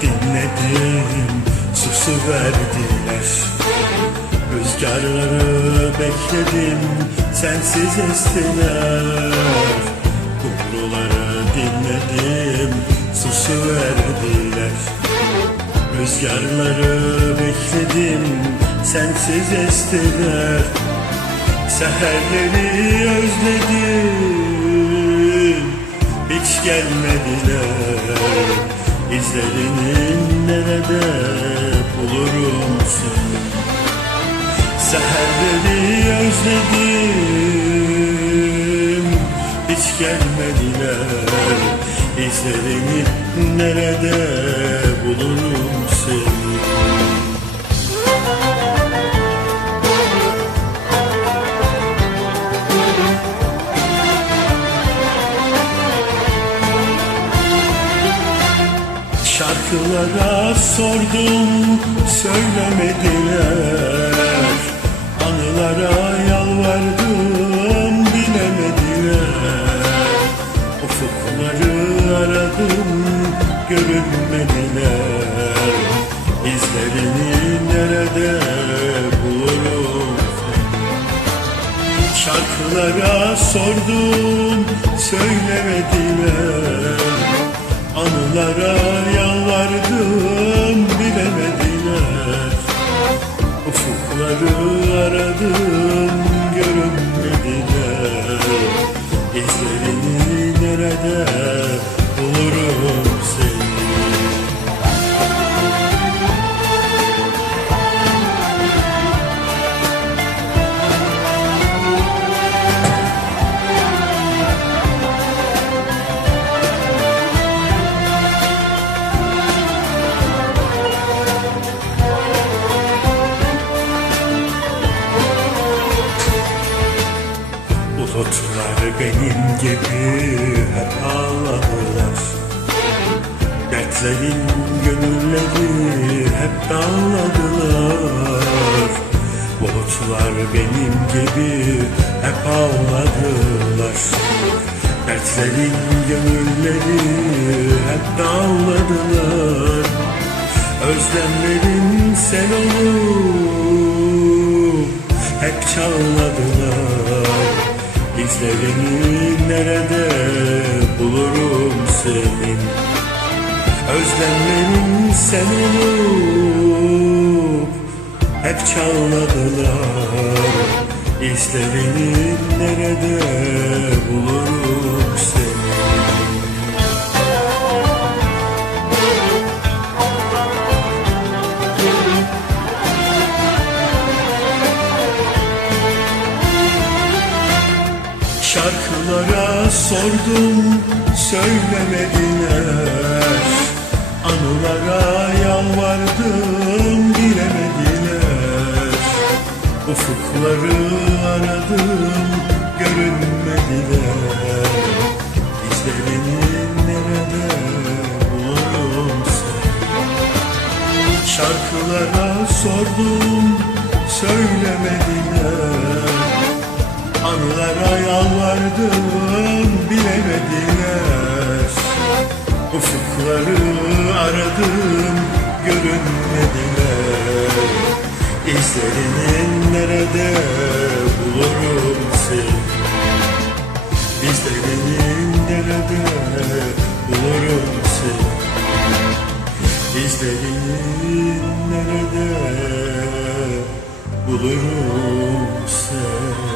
dinledim Susu verdiler. Rüzgarları bekledim Sensiz estiler. Kumruları dinledim Susu verdiler. Rüzgarları bekledim Sensiz estiler. Seherleri özledim Hiç gelmediler İzlerinin nerede bulurum seni? Seherleri özledim Hiç gelmediler. İzlerini nerede bulurum seni Şarkılara sordum söylemediler. Anılara yalvardım bilemediler. Ufukları aradım görünmediler. İzlerini nerede bulurum? Şarkılara sordum söylemediler. Anılara yalvardım bilemediler. Ufukları aradım görünmediler. İzlerini nerede benim gibi hep ağladılar. Dertlerin gönülleri hep dağladılar. Bulutlar benim gibi hep ağladılar. Dertlerin gönülleri hep dağladılar. Özlemlerin sen olup hep çağladılar İzlerini nerede bulurum senin? Özlemlerin sen olup hep çağladılar İzlerini nerede bulurum senin Şarkılara sordum söylemediler. Anılara yalvardım bilemediler. Ufukları aradım görünmediler. İzlerini nerede bulurum seni Şarkılara sordum söylemediler yalvardım bilemediler. Ufukları aradım görünmediler. İzlerinin nerede bulurum seni? İzlerinin nerede bulurum seni? İzlerinin nerede bulurum seni